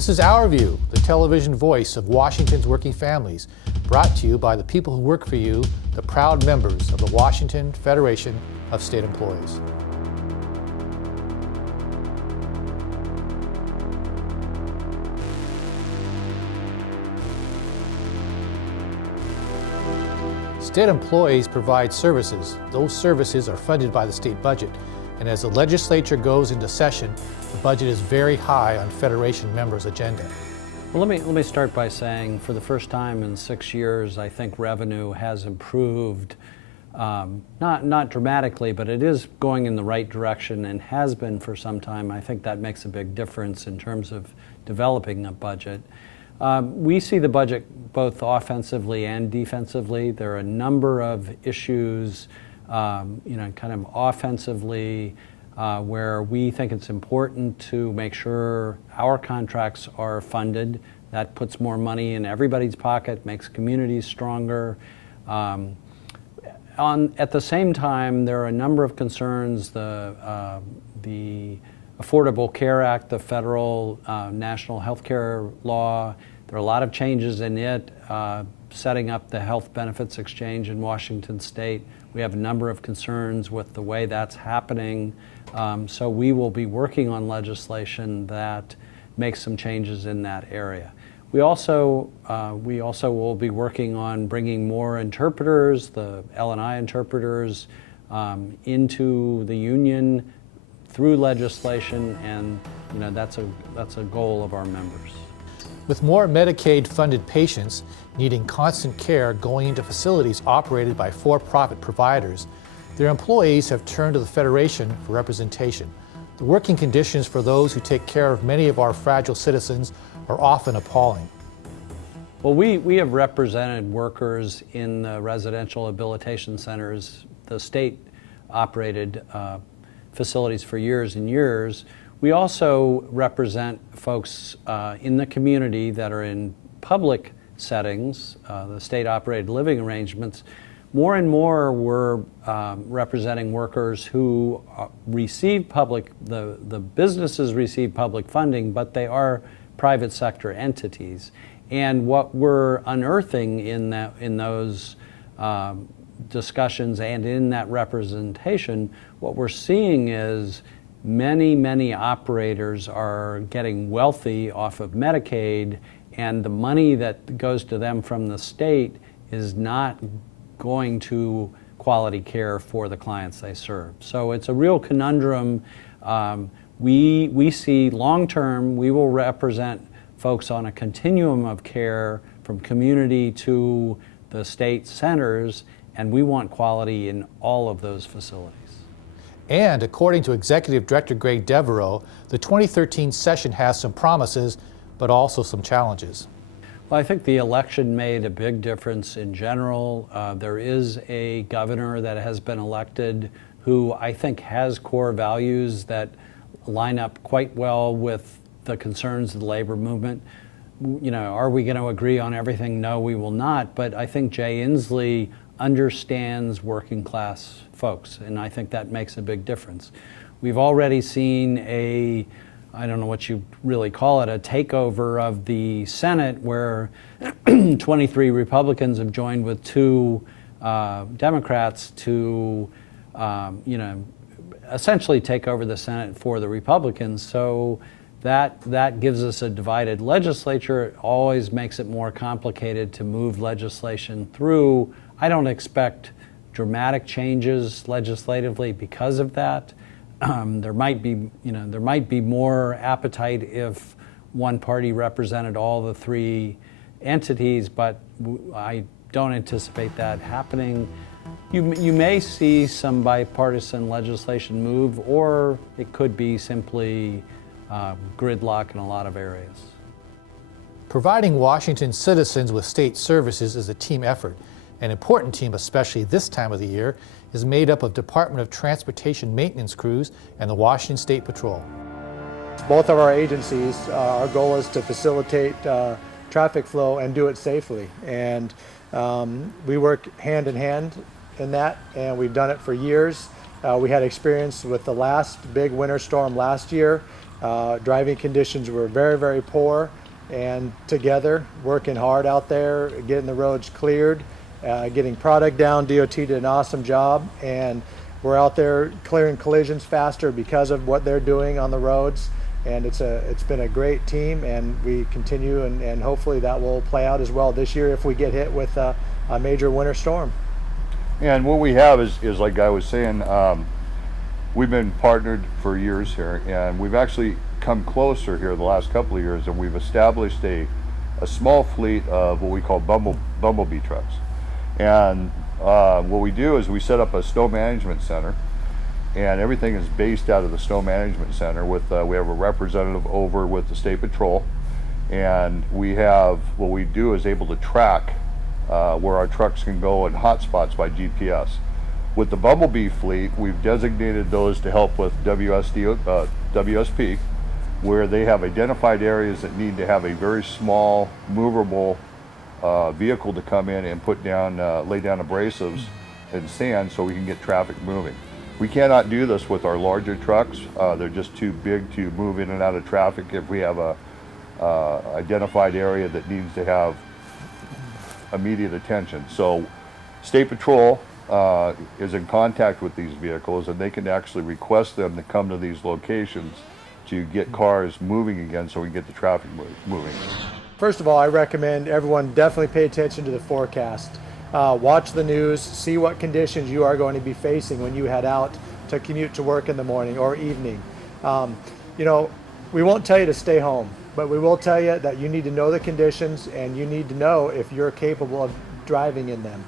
This is Our View, the television voice of Washington's working families, brought to you by the people who work for you, the proud members of the Washington Federation of State Employees. State employees provide services. Those services are funded by the state budget. And as the legislature goes into session, the budget is very high on Federation members' agenda. Well, let me start by saying, for the first time in 6 years, I think revenue has improved, not dramatically, but it is going in the right direction and has been for some time. I think that makes a big difference in terms of developing a budget. We see the budget both offensively and defensively. There are a number of issues, kind of offensively, where we think it's important to make sure our contracts are funded. That puts more money in everybody's pocket, makes communities stronger. At the same time, there are a number of concerns. The Affordable Care Act, the federal national health care law, there are a lot of changes in it, setting up the health benefits exchange in Washington State. We have a number of concerns with the way that's happening. So we will be working on legislation that makes some changes in that area. We also will be working on bringing more interpreters, the L&I interpreters, into the union through legislation, and that's a goal of our members. With more Medicaid-funded patients needing constant care going into facilities operated by for-profit providers, their employees have turned to the Federation for representation. The working conditions for those who take care of many of our fragile citizens are often appalling. Well, we have represented workers in the residential habilitation centers, the state-operated facilities, for years and years. We also represent folks in the community that are in public settings, the state-operated living arrangements. More and more we're representing workers who receive the businesses receive public funding, but they are private sector entities. And what we're unearthing in those discussions and in that representation, what we're seeing is many operators are getting wealthy off of Medicaid, and the money that goes to them from the state is not going to quality care for the clients they serve. So it's a real conundrum. We see long-term, we will represent folks on a continuum of care from community to the state centers, and we want quality in all of those facilities. And according to Executive Director Greg Devereux, the 2013 session has some promises, but also some challenges. Well, I think the election made a big difference in general. There is a governor that has been elected who I think has core values that line up quite well with the concerns of the labor movement. Are we going to agree on everything? No, we will not. But I think Jay Inslee understands working class folks, and I think that makes a big difference. We've already seen I don't know what you really call it, a takeover of the Senate, where 23 Republicans have joined with 2 Democrats to, essentially take over the Senate for the Republicans. So that gives us a divided legislature. It always makes it more complicated to move legislation through. I don't expect dramatic changes legislatively because of that. There might be more appetite if one party represented all the 3 entities, but I don't anticipate that happening. You may see some bipartisan legislation move, or it could be simply gridlock in a lot of areas. Providing Washington citizens with state services is a team effort. An important team, especially this time of the year, is made up of Department of Transportation maintenance crews and the Washington State Patrol. Both of our agencies, our goal is to facilitate traffic flow and do it safely. And we work hand in hand in that, and we've done it for years. We had experience with the last big winter storm last year, Driving conditions were very, very poor, and together, working hard out there, getting the roads cleared, getting product down. DOT did an awesome job, and we're out there clearing collisions faster because of what they're doing on the roads. And it's been a great team, and we continue, and hopefully that will play out as well this year if we get hit with a major winter storm. And what we have is like Guy was saying, we've been partnered for years here, and we've actually come closer here the last couple of years, and we've established a small fleet of what we call bumblebee trucks. And what we do is we set up a snow management center, and everything is based out of the snow management center. With we have a representative over with the State Patrol, and we have what we do is able to track where our trucks can go in hot spots by GPS. With the bumblebee fleet, we've designated those to help with WSP, where they have identified areas that need to have a very small, movable vehicle to come in and put down, lay down abrasives and sand so we can get traffic moving. We cannot do this with our larger trucks. They're just too big to move in and out of traffic if we have a identified area that needs to have immediate attention. So State Patrol is in contact with these vehicles, and they can actually request them to come to these locations to get cars moving again so we can get the traffic moving. First of all, I recommend everyone definitely pay attention to the forecast. Watch the news, see what conditions you are going to be facing when you head out to commute to work in the morning or evening. You know, we won't tell you to stay home, but we will tell you that you need to know the conditions, and you need to know if you're capable of driving in them.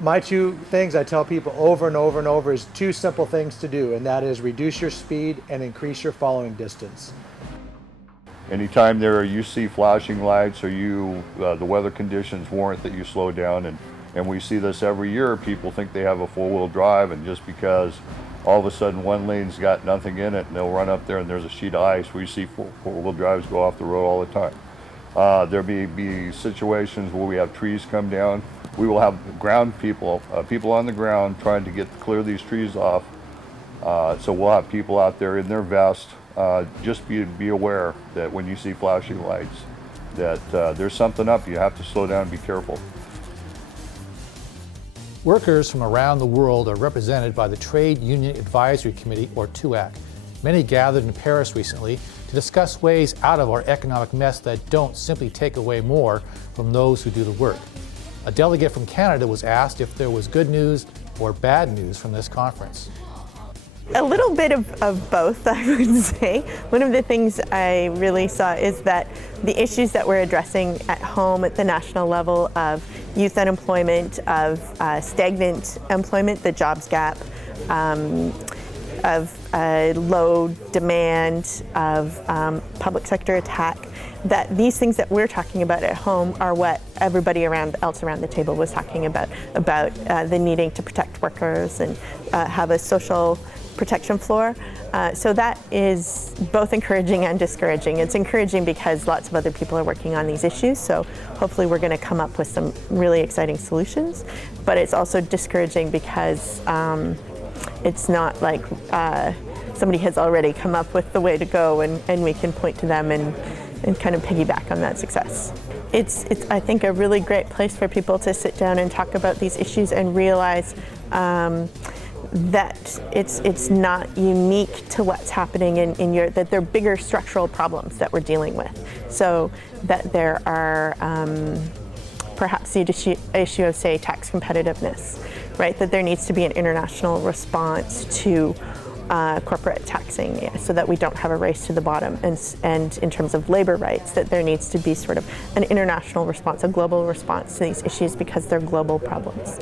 My two things I tell people over and over and over is two simple things to do, and that is reduce your speed and increase your following distance. Anytime you see flashing lights, or the weather conditions warrant that you slow down, and we see this every year. People think they have a four-wheel drive, and just because all of a sudden one lane's got nothing in it, and they'll run up there and there's a sheet of ice. We see four-wheel drives go off the road all the time. There may be situations where we have trees come down. We will have ground people on the ground trying to clear these trees off. So we'll have people out there in their vest. Just be aware that when you see flashing lights, that there's something up. You have to slow down and be careful. Workers from around the world are represented by the Trade Union Advisory Committee, or TUAC. Many gathered in Paris recently to discuss ways out of our economic mess that don't simply take away more from those who do the work. A delegate from Canada was asked if there was good news or bad news from this conference. A little bit of both, I would say. One of the things I really saw is that the issues that we're addressing at home at the national level of youth unemployment, of stagnant employment, the jobs gap, of low demand, of public sector attack, that these things that we're talking about at home are what everybody else around the table was talking about the needing to protect workers and have a social protection floor. So that is both encouraging and discouraging. It's encouraging because lots of other people are working on these issues, so hopefully we're going to come up with some really exciting solutions. But it's also discouraging because it's not like somebody has already come up with the way to go and we can point to them and kind of piggyback on that success. It's I think, a really great place for people to sit down and talk about these issues and realize that it's not unique to what's happening in Europe, that there are bigger structural problems that we're dealing with. So that there are perhaps the issue of, say, tax competitiveness, right? That there needs to be an international response to corporate taxing so that we don't have a race to the bottom. And in terms of labor rights, that there needs to be sort of an international response, a global response to these issues because they're global problems.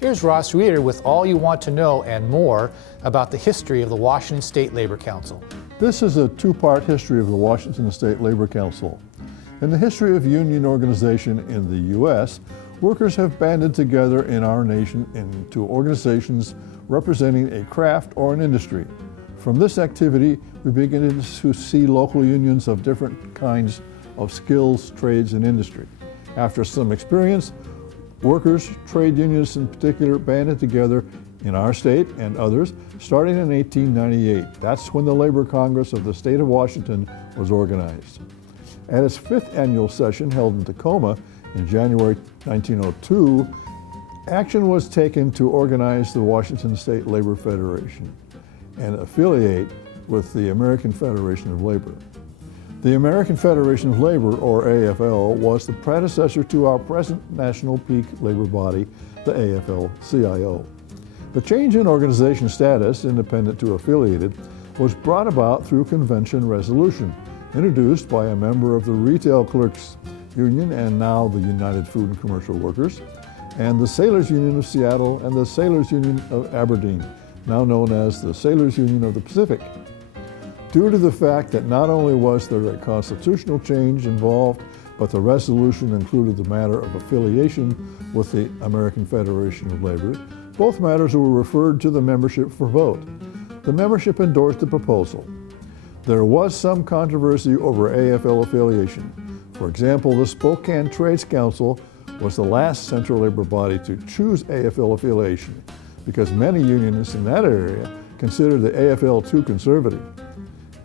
Here's Ross Rieder with all you want to know and more about the history of the Washington State Labor Council. This is a two-part history of the Washington State Labor Council. In the history of union organization in the U.S., workers have banded together in our nation into organizations representing a craft or an industry. From this activity, we begin to see local unions of different kinds of skills, trades, and industry. After some experience, workers, trade unions in particular, banded together in our state and others starting in 1898. That's when the Labor Congress of the state of Washington was organized. At its 5th annual session held in Tacoma in January 1902, action was taken to organize the Washington State Labor Federation and affiliate with the American Federation of Labor. The American Federation of Labor, or AFL, was the predecessor to our present national peak labor body, the AFL-CIO. The change in organization status, independent to affiliated, was brought about through convention resolution, introduced by a member of the Retail Clerks Union and now the United Food and Commercial Workers, and the Sailors Union of Seattle and the Sailors Union of Aberdeen, now known as the Sailors Union of the Pacific. Due to the fact that not only was there a constitutional change involved, but the resolution included the matter of affiliation with the American Federation of Labor, both matters were referred to the membership for vote. The membership endorsed the proposal. There was some controversy over AFL affiliation. For example, the Spokane Trades Council was the last central labor body to choose AFL affiliation because many unionists in that area considered the AFL too conservative.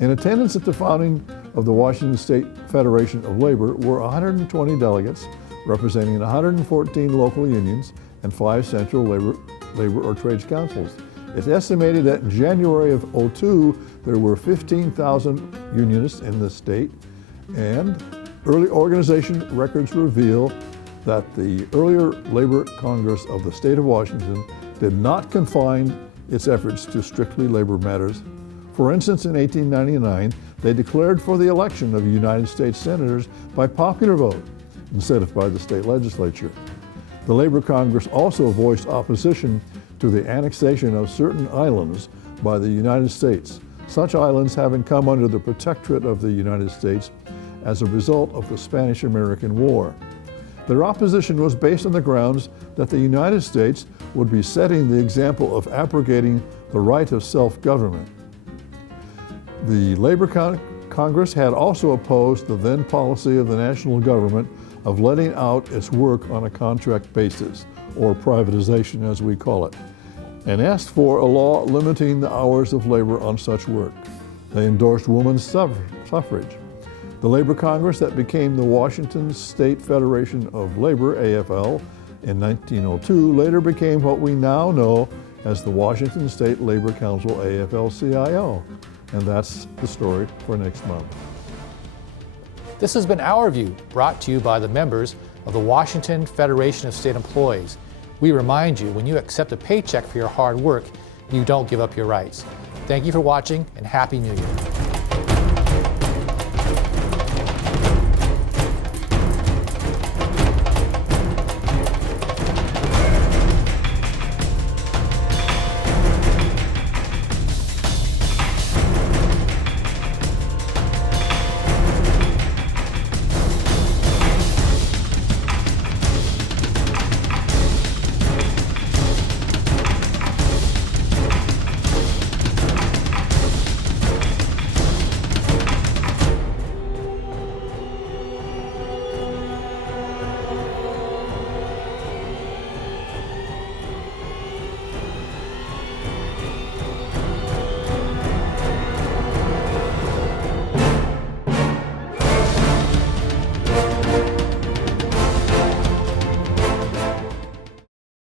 In attendance at the founding of the Washington State Federation of Labor were 120 delegates representing 114 local unions and 5 central labor or trades councils. It's estimated that in January of '02 there were 15,000 unionists in the state, and early organization records reveal that the earlier Labor Congress of the state of Washington did not confine its efforts to strictly labor matters. For instance, in 1899, they declared for the election of United States senators by popular vote instead of by the state legislature. The Labor Congress also voiced opposition to the annexation of certain islands by the United States, such islands having come under the protectorate of the United States as a result of the Spanish-American War. Their opposition was based on the grounds that the United States would be setting the example of abrogating the right of self-government. The Labor Congress had also opposed the then policy of the national government of letting out its work on a contract basis, or privatization as we call it, and asked for a law limiting the hours of labor on such work. They endorsed women's suffrage. The Labor Congress that became the Washington State Federation of Labor, AFL, in 1902 later became what we now know as the Washington State Labor Council, AFL-CIO. And that's the story for next month. This has been Our View, brought to you by the members of the Washington Federation of State Employees. We remind you, when you accept a paycheck for your hard work, you don't give up your rights. Thank you for watching, and Happy New Year.